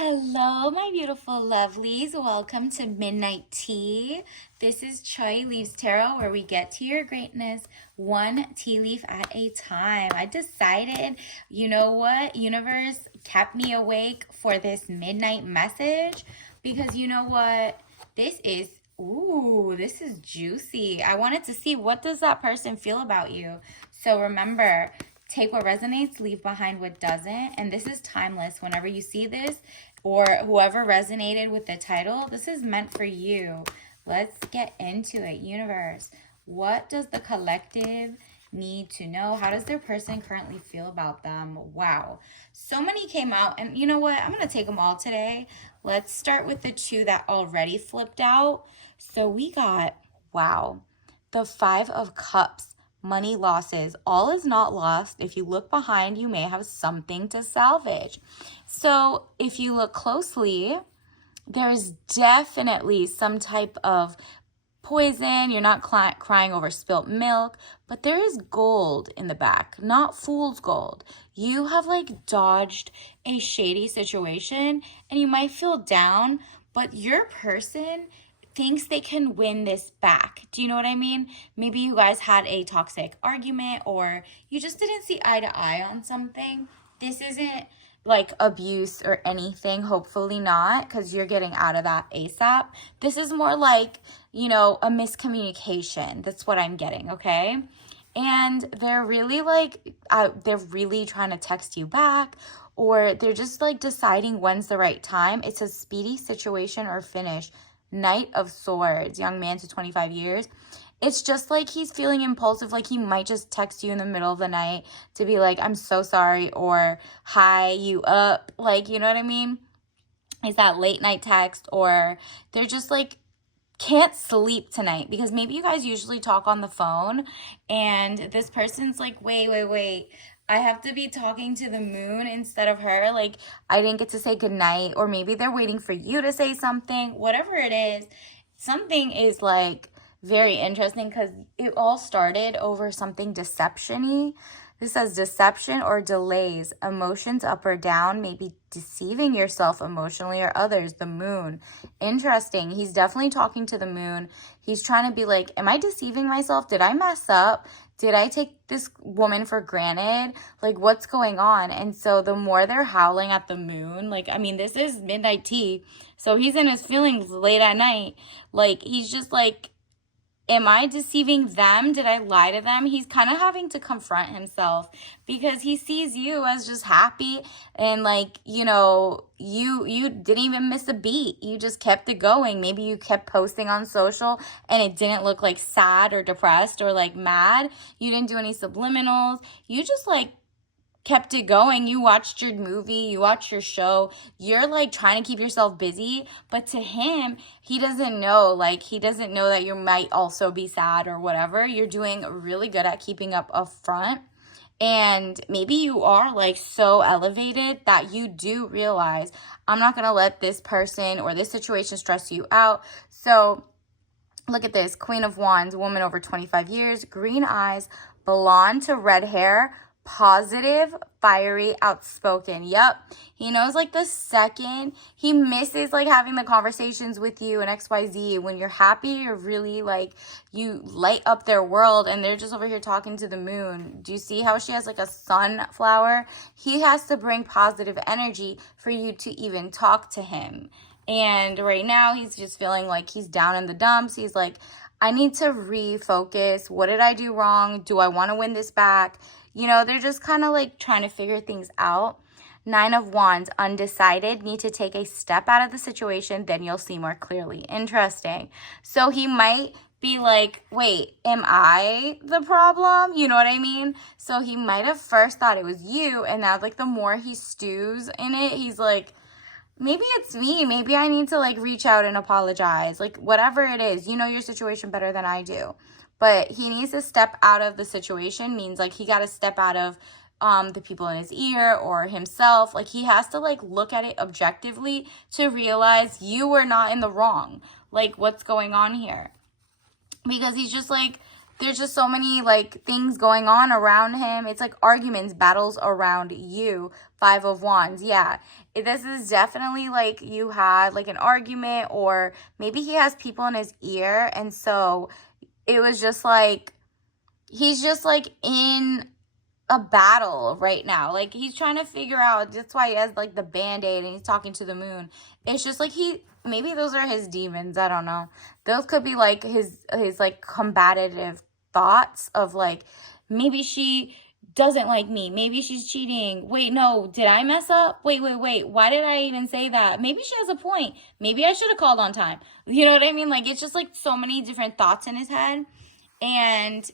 Hello, my beautiful lovelies. Welcome to Midnight Tea. This is Choi Leaves Tarot, where we get to your greatness one tea leaf at a time. I decided, you know what? Universe kept me awake for this midnight message because you know what? This is juicy. I wanted to see what does that person feel about you. So remember, take what resonates, leave behind what doesn't. And this is timeless. Whenever you see this or whoever resonated with the title, this is meant for you. Let's get into it. Universe, what does the collective need to know? How does their person currently feel about them? Wow. So many came out. And you know what? I'm going to take them all today. Let's start with the two that already flipped out. So we got, wow, the Five of Cups. Money losses. All is not lost. If you look behind, you may have something to salvage. So if you look closely, there's definitely some type of poison. You're not crying over spilt milk, but there is gold in the back, not fool's gold. You have like dodged a shady situation and you might feel down, but your person thinks they can win this back. Do you know what I mean? Maybe you guys had a toxic argument or you just didn't see eye to eye on something. This isn't like abuse or anything, hopefully not, because you're getting out of that ASAP. This is more like, a miscommunication. That's what I'm getting, okay? And they're really they're really trying to text you back, or they're just like deciding when's the right time. It's a speedy situation or finish. Knight of Swords, young man to 25 years. It's just like he's feeling impulsive, like he might just text you in the middle of the night to be like, I'm so sorry, or hi, you up? Like, you know what I mean? Is that late night text, or they're just like, can't sleep tonight because maybe you guys usually talk on the phone and this person's like, wait. I have to be talking to the moon instead of her. Like, I didn't get to say goodnight, or maybe they're waiting for you to say something. Whatever it is, something is like very interesting because it all started over something deception-y. This says deception or delays, emotions up or down, maybe deceiving yourself emotionally or others, the moon. Interesting. He's definitely talking to the moon. He's trying to be like, am I deceiving myself? Did I mess up? Did I take this woman for granted? Like, what's going on? And so the more they're howling at the moon, this is midnight tea. So he's in his feelings late at night. Like, he's just like, am I deceiving them? Did I lie to them? He's kind of having to confront himself because he sees you as just happy and you didn't even miss a beat. You just kept it going. Maybe you kept posting on social and it didn't look like sad or depressed or like mad. You didn't do any subliminals. You just kept it going. You watched your movie, you watched your show, you're like trying to keep yourself busy, but to him, he doesn't know that you might also be sad or whatever. You're doing really good at keeping up a front, and maybe you are like so elevated that you do realize, I'm not gonna let this person or this situation stress you out. So look at this, Queen of Wands, woman over 25 years, green eyes, blonde to red hair, positive, fiery, outspoken. Yep. He knows the second he misses having the conversations with you and XYZ, when you're happy, you're really you light up their world and they're just over here talking to the moon. Do you see how she has a sunflower? He has to bring positive energy for you to even talk to him. And right now he's just feeling like he's down in the dumps. He's like, I need to refocus. What did I do wrong? Do I want to win this back? They're just kind of trying to figure things out. Nine of Wands, undecided, need to take a step out of the situation, then you'll see more clearly. Interesting. So he might be like, wait, am I the problem? You know what I mean? So he might have first thought it was you, and now the more he stews in it, he's like, maybe it's me. Maybe I need to reach out and apologize. Whatever it is, you know your situation better than I do. But he needs to step out of the situation, means he got to step out of the people in his ear or himself. He has to look at it objectively to realize you were not in the wrong. What's going on here? Because he's just there's just so many like things going on around him. It's like arguments, battles around you. Five of Wands. Yeah. This is definitely like you had like an argument, or maybe he has people in his ear. And so it was just like, he's just like in a battle right now. Like he's trying to figure out, that's why he has like the band-aid and he's talking to the moon. It's just like maybe those are his demons. I don't know. Those could be like his like combative thoughts of like, maybe she doesn't like me. Maybe she's cheating. Wait, no, did I mess up? Wait. Why did I even say that? Maybe she has a point. Maybe I should have called on time. You know what I mean? Like it's just like so many different thoughts in his head. And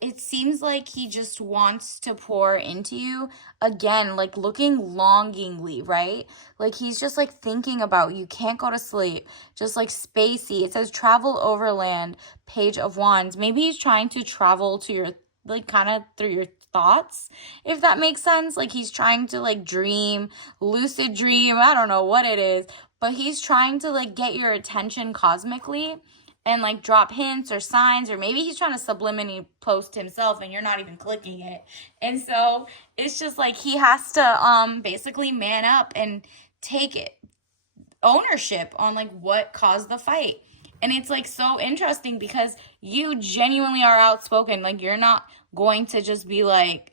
it seems like he just wants to pour into you again, like looking longingly, right? Like he's just like thinking about you, can't go to sleep, just like spacey. It says travel overland, Page of Wands. Maybe he's trying to travel to your, like kind of through your thoughts, if that makes sense. Like he's trying to like dream, lucid dream, I don't know what it is, but he's trying to like get your attention cosmically and like drop hints or signs, or maybe he's trying to subliminally post himself and you're not even clicking it. And so it's just like he has to basically man up and take it ownership on like what caused the fight. And it's like so interesting because you genuinely are outspoken. Like you're not going to just be like,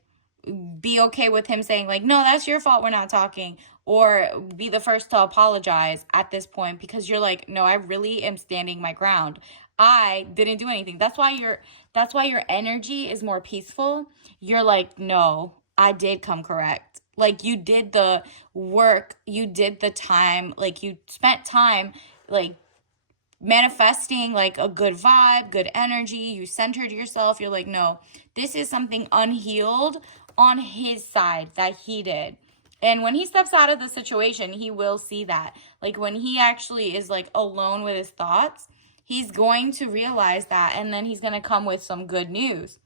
be okay with him saying like, no, that's your fault, we're not talking, or be the first to apologize at this point, because you're like, no, I really am standing my ground. I didn't do anything. That's why your energy is more peaceful. You're like, no, I did come correct. Like you did the work, you did the time, like you spent time like manifesting like a good vibe, good energy. You centered yourself. You're like, no, this is something unhealed on his side that he did. And when he steps out of the situation, he will see that. Like when he actually is like alone with his thoughts, he's going to realize that, and then he's going to come with some good news.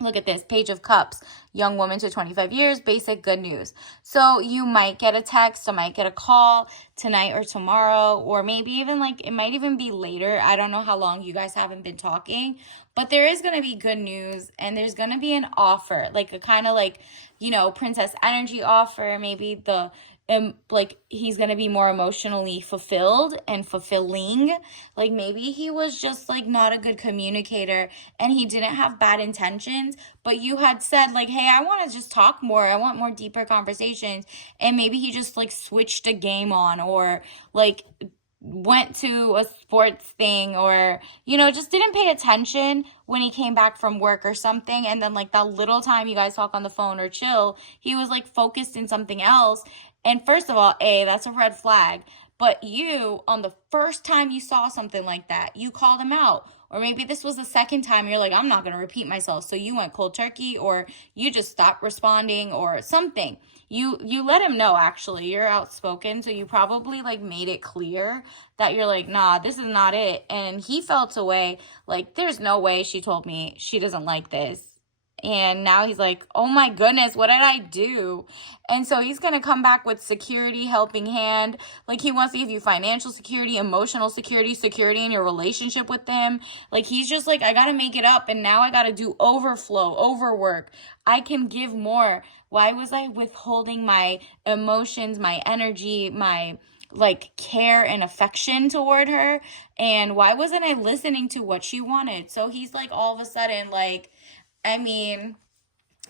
Look at this, Page of Cups, young woman to 25 years, basic good news. So you might get a text, or might get a call tonight or tomorrow, or maybe even like, it might even be later. I don't know how long you guys haven't been talking, but there is going to be good news, and there's going to be an offer, like a kind of like, you know, princess energy offer. Maybe like he's gonna be more emotionally fulfilled and fulfilling. Like maybe he was just like not a good communicator and he didn't have bad intentions, but you had said like, hey, I want to just talk more, I want more deeper conversations, and maybe he just like switched a game on, or like went to a sports thing, or you know, just didn't pay attention when he came back from work or something, and then like that little time you guys talk on the phone or chill, he was like focused in something else. And first of all, that's a red flag. But you, on the first time you saw something like that, you called him out. Or maybe this was the second time you're like, I'm not going to repeat myself. So you went cold turkey, or you just stopped responding or something. You let him know, actually. You're outspoken. So you probably like made it clear that you're like, nah, this is not it. And he felt away like, there's no way she told me she doesn't like this. And now he's like, oh my goodness, what did I do? And so he's going to come back with security, helping hand. Like he wants to give you financial security, emotional security, security in your relationship with them. Like he's just like, I got to make it up. And now I got to do overflow, overwork. I can give more. Why was I withholding my emotions, my energy, my like care and affection toward her? And why wasn't I listening to what she wanted? So he's like, all of a sudden, like, I mean,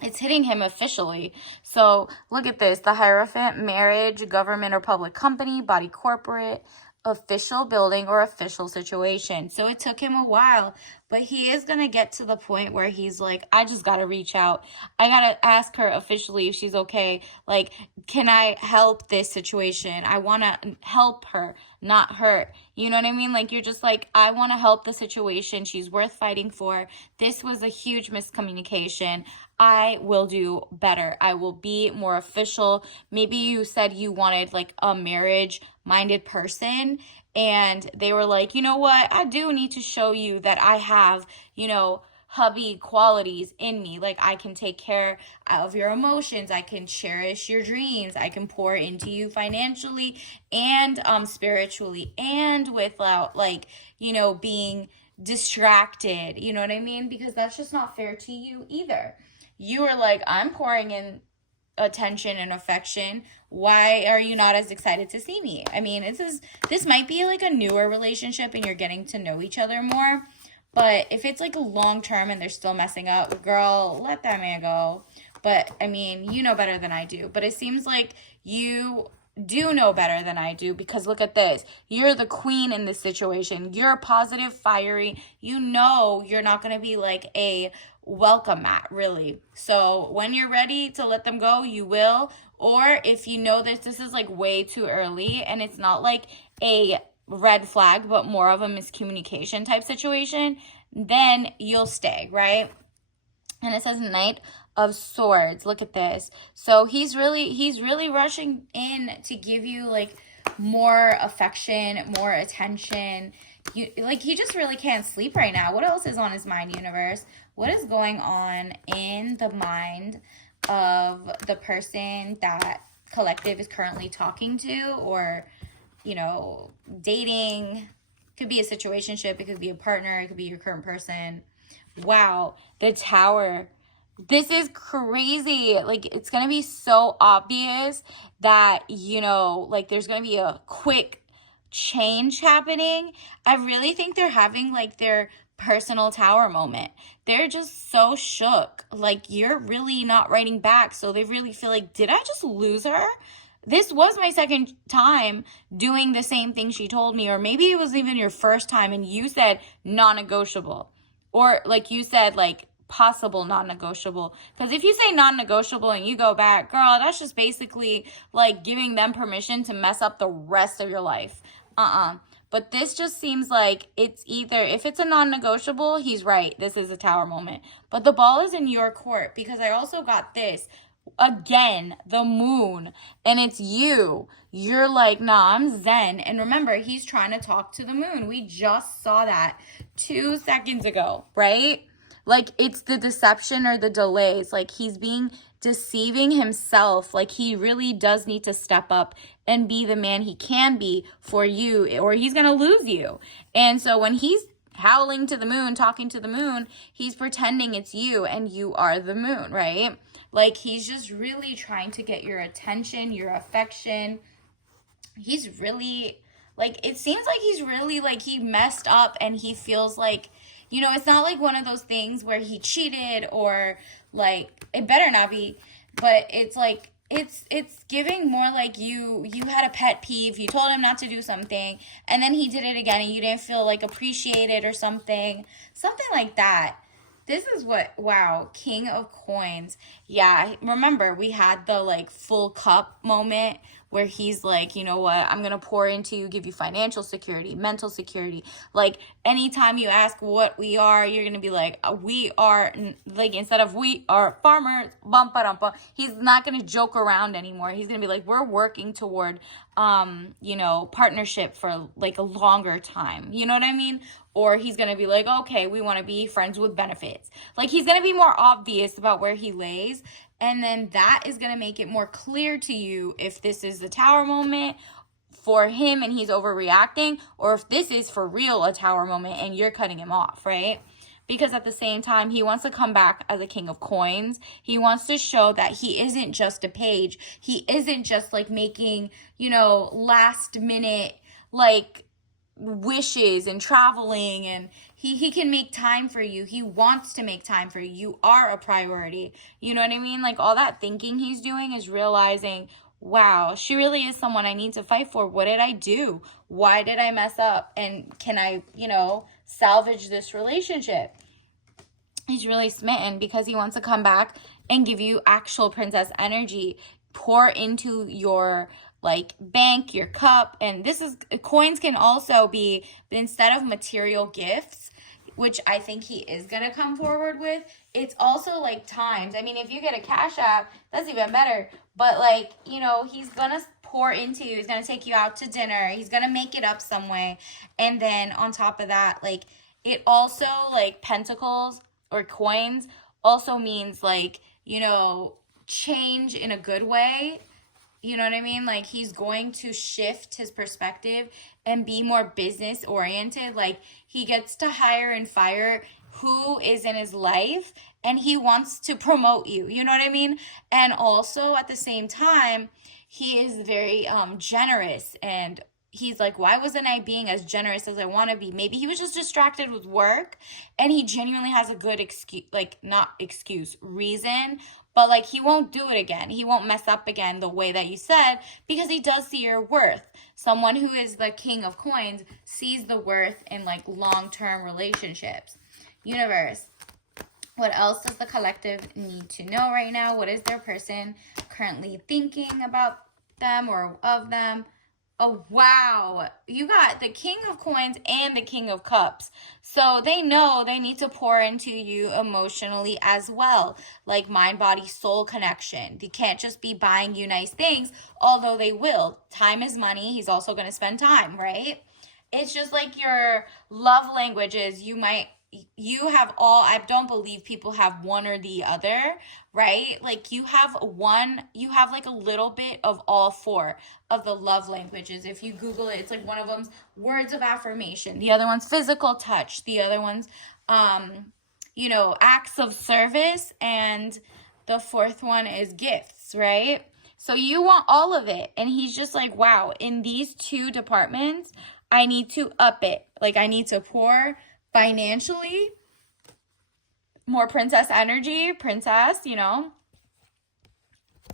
it's hitting him officially. So look at this. The Hierophant, marriage, government or public company, body corporate, official building or official situation. So it took him a while, but he is going to get to the point where he's like, I just got to reach out. I got to ask her officially if she's okay. Like, can I help this situation? I want to help her, not hurt. You know what I mean? Like, you're just like, I want to help the situation. She's worth fighting for. This was a huge miscommunication. I will do better. I will be more official. Maybe you said you wanted like a marriage-minded person, and they were like, you know what? I do need to show you that I have, you know, hubby qualities in me. Like I can take care of your emotions. I can cherish your dreams. I can pour into you financially and spiritually, and without like, you know, being distracted. You know what I mean? Because that's just not fair to you either. You are like, I'm pouring in attention and affection. Why are you not as excited to see me? I mean, this might be like a newer relationship and you're getting to know each other more. But if it's like a long term and they're still messing up, girl, let that man go. But I mean, you know better than I do. But it seems like you do know better than I do, because look at this. You're the queen in this situation. You're positive, fiery. You know you're not going to be like a welcome mat, really. So when you're ready to let them go, you will. Or if you know this is like way too early and it's not like a red flag, but more of a miscommunication type situation, then you'll stay, right? And it says Knight of Swords. Look at this. So he's really rushing in to give you like more affection, more attention. He just really can't sleep right now. What else is on his mind, universe? What is going on in the mind of the person that collective is currently talking to, or dating? Could be a situationship, it could be a partner, it could be your current person. Wow, the Tower. This is crazy. Like, it's going to be so obvious that, there's going to be a quick change happening. I really think they're having, like, their personal Tower moment. They're just so shook. Like, you're really not writing back, so they really feel like, did I just lose her? This was my second time doing the same thing she told me, or maybe it was even your first time and you said non-negotiable. Or like you said, like possible non-negotiable. Because if you say non-negotiable and you go back, girl, that's just basically like giving them permission to mess up the rest of your life. But this just seems like it's either, if it's a non-negotiable, he's right. This is a Tower moment. But the ball is in your court, because I also got this. Again, the Moon, and it's you. You're like, nah, I'm zen. And remember, he's trying to talk to the Moon. We just saw that 2 seconds ago, right? Like, it's the deception or the delays. Like, he's deceiving himself. Like, he really does need to step up and be the man he can be for you, or he's gonna lose you. And so when he's howling to the Moon, talking to the Moon, he's pretending it's you and you are the Moon, right? Like, he's just really trying to get your attention, your affection. He's really, like, it seems like he's really, like, he messed up and he feels like, it's not like one of those things where he cheated or, like, it better not be, but it's like, it's giving more like you had a pet peeve, you told him not to do something, and then he did it again and you didn't feel, like, appreciated or something like that. This is wow, King of Coins. Yeah, remember, we had the, like, full cup moment where he's like, you know what, I'm going to pour into you, give you financial security, mental security. Like, anytime you ask what we are, you're going to be like, we are, like, instead of we are farmers, bumpa. He's not going to joke around anymore. He's going to be like, we're working toward, partnership for, like, a longer time. You know what I mean? Or he's going to be like, okay, we want to be friends with benefits. Like, he's going to be more obvious about where he lays. And then that is going to make it more clear to you if this is the Tower moment for him and he's overreacting, or if this is for real a Tower moment and you're cutting him off, right? Because at the same time, he wants to come back as a King of Coins. He wants to show that he isn't just a page. He isn't just, like, making, last minute, like, wishes and traveling, and he can make time for you. He wants to make time for you. You are a priority. You know what I mean? Like, all that thinking he's doing is realizing, wow, she really is someone I need to fight for. What did I do? Why did I mess up? And can I, salvage this relationship? He's really smitten because he wants to come back and give you actual princess energy. Pour into your, like, bank, your cup. And coins can also be, instead of material gifts, which I think he is going to come forward with, it's also, like, times. I mean, if you get a Cash App, that's even better. But, like, he's going to pour into you. He's going to take you out to dinner. He's going to make it up some way. And then on top of that, like, it also, like, pentacles or coins also means, like, change in a good way. You know what I mean? Like, he's going to shift his perspective and be more business oriented. Like, he gets to hire and fire who is in his life, and he wants to promote you. You know what I mean? And also at the same time, he is very generous, and he's like, why wasn't I being as generous as I want to be? Maybe he was just distracted with work, and he genuinely has a good excuse, like, not excuse, reason, but like, he won't do it again. He won't mess up again the way that you said, because he does see your worth. Someone who is the king of coins sees the worth in like long-term relationships. Universe, what else does the collective need to know right now? What is their person currently thinking about them or of them? Oh, wow. You got the King of Coins and the King of Cups. So they know they need to pour into you emotionally as well. Like mind, body, soul connection. They can't just be buying you nice things, although they will. Time is money. He's also going to spend time, right? It's just like your love languages. You have all, I don't believe people have one or the other, right? Like you have like a little bit of all four of the love languages. If you Google it, it's like one of them's words of affirmation. The other one's physical touch. The other one's, acts of service. And the fourth one is gifts, right? So you want all of it. And he's just like, wow, in these two departments, I need to up it. Like I need to pour financially, more princess energy, princess,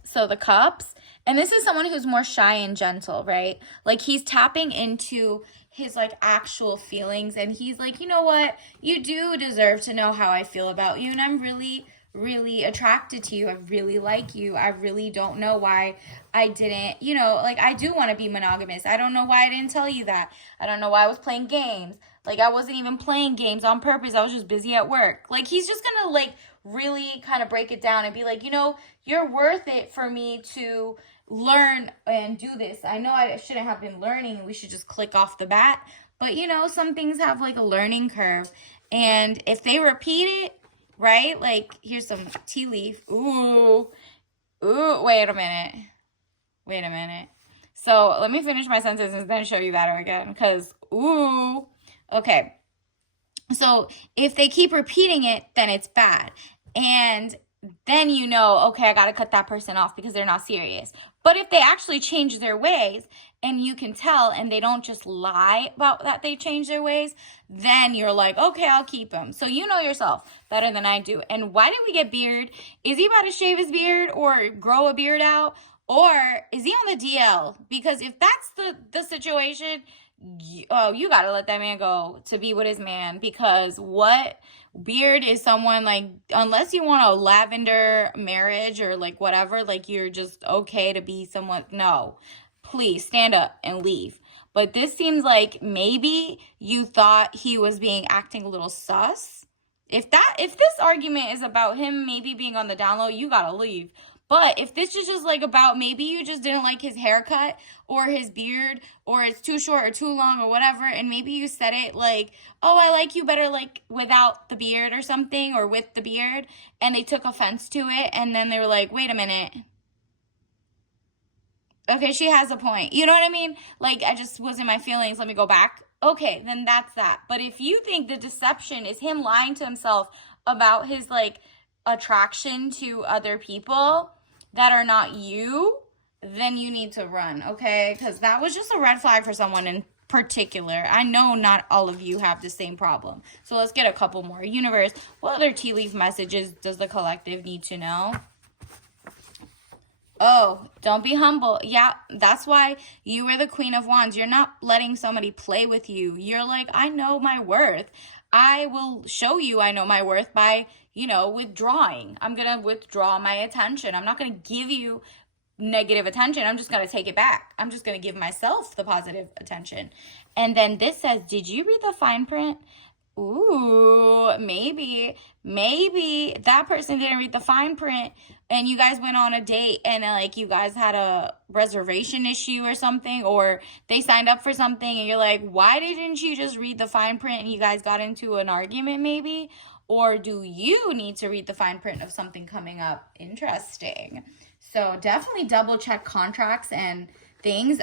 So the cups. And this is someone who's more shy and gentle, right? Like he's tapping into his like actual feelings. And he's like, you know what? You do deserve to know how I feel about you. And I'm really, really attracted to you. I really like you. I really don't know why I didn't, I do want to be monogamous. I don't know why I didn't tell you that. I don't know why I was playing games. Like, I wasn't even playing games on purpose. I was just busy at work. Like, he's just going to, like, really kind of break it down and be like, you're worth it for me to learn and do this. I know I shouldn't have been learning. We should just click off the bat. But, some things have, like, a learning curve. And if they repeat it, right? Like, here's some tea leaf. Ooh, wait a minute. So, let me finish my sentence and then show you that again. Because, ooh. Okay, so if they keep repeating it, then it's bad. And then okay, I got to cut that person off because they're not serious. But if they actually change their ways and you can tell and they don't just lie about that they change their ways, then you're like, okay, I'll keep them. So you know yourself better than I do. And why didn't we get beard? Is he about to shave his beard or grow a beard out? Or is he on the DL? Because if that's the situation, you got to let that man go to be with his man, because what beard is someone like, unless you want a lavender marriage or like whatever, like you're just okay to be someone. No, please stand up and leave. But this seems like maybe you thought he was acting a little sus. If this argument is about him maybe being on the down low, you got to leave. But if this is just like about maybe you just didn't like his haircut or his beard or it's too short or too long or whatever, and maybe you said it like, oh, I like you better like without the beard or something, or with the beard, and they took offense to it, and then they were like, wait a minute. Okay, she has a point. You know what I mean? Like, I just was in my feelings. Let me go back. Okay, then that's that. But if you think the deception is him lying to himself about his like attraction to other people that are not you, then you need to run, okay? Because that was just a red flag for someone in particular. I know not all of you have the same problem. So let's get a couple more. Universe, what other tea leaf messages does the collective need to know? Oh, don't be humble. Yeah, that's why you were the Queen of Wands. You're not letting somebody play with you. You're like, I know my worth. I will show you I know my worth by, withdrawing. I'm going to withdraw my attention. I'm not going to give you negative attention. I'm just going to take it back. I'm just going to give myself the positive attention. And then this says, did you read the fine print? Ooh, maybe that person didn't read the fine print and you guys went on a date and like you guys had a reservation issue or something, or they signed up for something and you're like, why didn't you just read the fine print, and you guys got into an argument maybe? Or do you need to read the fine print of something coming up? Interesting. So definitely double check contracts and things.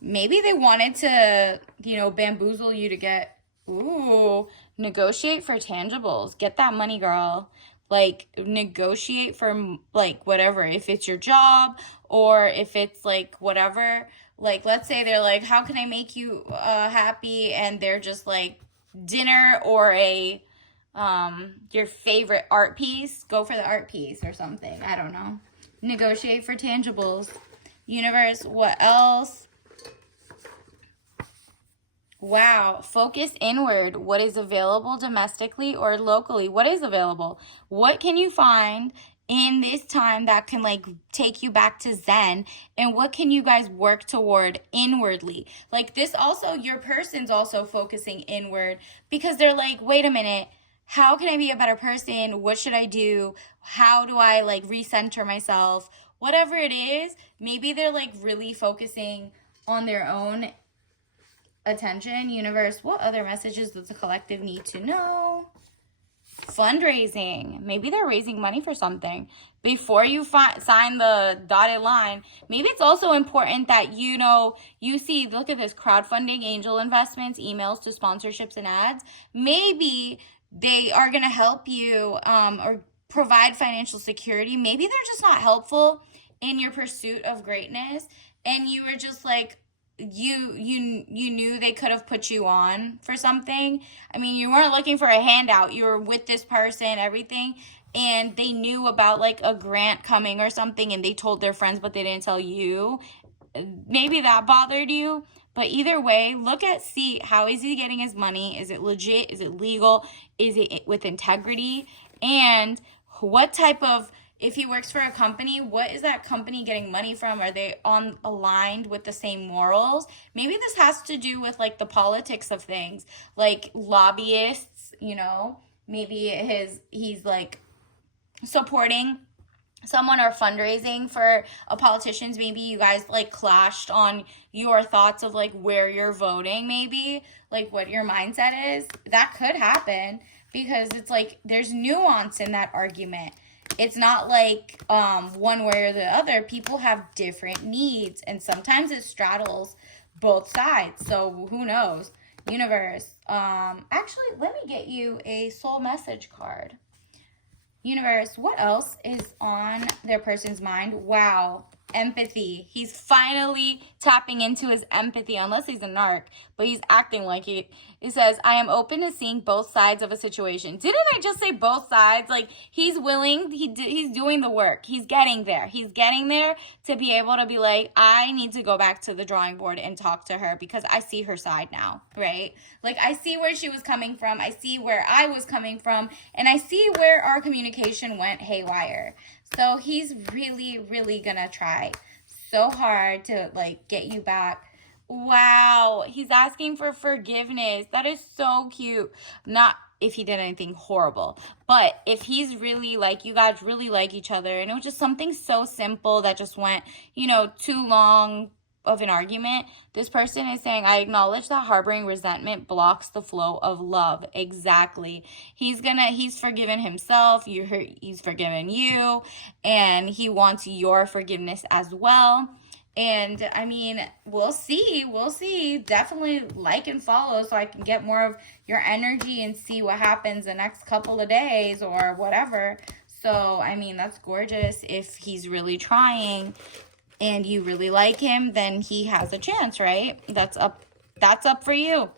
Maybe they wanted to, bamboozle you to get, negotiate for tangibles. Get that money, girl. Like, negotiate for, like, whatever. If it's your job or if it's, like, whatever. Like, let's say they're like, how can I make you happy? And they're just like, dinner or your favorite art piece. Go for the art piece or something. I don't know. Negotiate for tangibles. Universe, what else? Wow. Focus inward. What is available domestically or locally? What is available? What can you find in this time that can like take you back to Zen? And what can you guys work toward inwardly? Like this also, your person's also focusing inward because they're like, wait a minute. How can I be a better person? What should I do? How do I like recenter myself? Whatever it is, maybe they're like really focusing on their own attention. Universe, what other messages does the collective need to know? Fundraising. Maybe they're raising money for something. Before you sign the dotted line, maybe it's also important that you see, look at this, crowdfunding, angel investments, emails to sponsorships and ads. Maybe they are going to help you or provide financial security. Maybe they're just not helpful in your pursuit of greatness, and you were just like, you knew they could have put you on for something. I mean, you weren't looking for a handout. You were with this person, everything, and they knew about like a grant coming or something, and they told their friends, but they didn't tell you. Maybe that bothered you. But either way, see how is he getting his money? Is it legit? Is it legal? Is it with integrity? And what type of, if he works for a company, what is that company getting money from? Are they aligned with the same morals? Maybe this has to do with like the politics of things, like lobbyists, maybe he's like supporting someone or fundraising for a politicians. Maybe you guys like clashed on your thoughts of like where you're voting, maybe like what your mindset is. That could happen because it's like there's nuance in that argument. It's not like one way or the other. People have different needs, and sometimes it straddles both sides. So who knows? Universe. Actually, let me get you a soul message card. Universe, what else is on their person's mind? Wow. Empathy. He's finally tapping into his empathy, unless he's a narc, but he's acting like it. It says, I am open to seeing both sides of a situation. Didn't I just say both sides? Like, he's willing, he's doing the work. He's getting there. He's getting there to be able to be like, I need to go back to the drawing board and talk to her because I see her side now, right? Like, I see where she was coming from. I see where I was coming from. And I see where our communication went haywire. So he's really, really gonna try so hard to like get you back. Wow, he's asking for forgiveness. That is so cute. Not if he did anything horrible, but if he's really like, you guys really like each other, and it was just something so simple that just went, too long of an argument. This person is saying, I acknowledge that harboring resentment blocks the flow of love. Exactly. He's forgiven himself. He's forgiven you, and he wants your forgiveness as well. And I mean, we'll see. Definitely like and follow so I can get more of your energy and see what happens the next couple of days or whatever. So, I mean, that's gorgeous. If he's really trying and you really like him, then he has a chance, right? That's up for you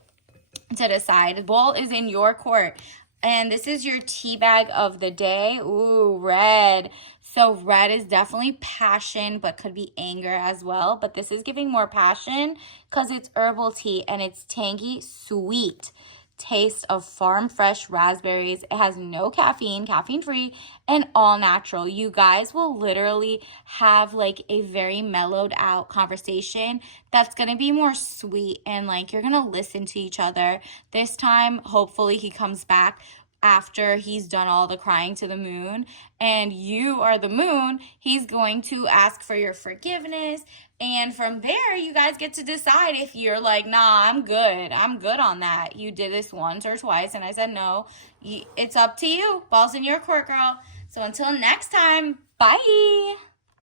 to decide. The ball is in your court. And this is your tea bag of the day. Ooh, red. So red is definitely passion, but could be anger as well. But this is giving more passion because it's herbal tea and it's tangy, sweet taste of farm fresh raspberries. It has no caffeine, caffeine free, and all natural. You guys will literally have like a very mellowed out conversation that's going to be more sweet, and like you're going to listen to each other. This time, hopefully he comes back after he's done all the crying to the moon, and you are the moon. He's going to ask for your forgiveness, and from there you guys get to decide if you're like, nah, I'm good on that. You did this once or twice and I said no. It's up to you. Ball's in your court, girl. So until next time, Bye.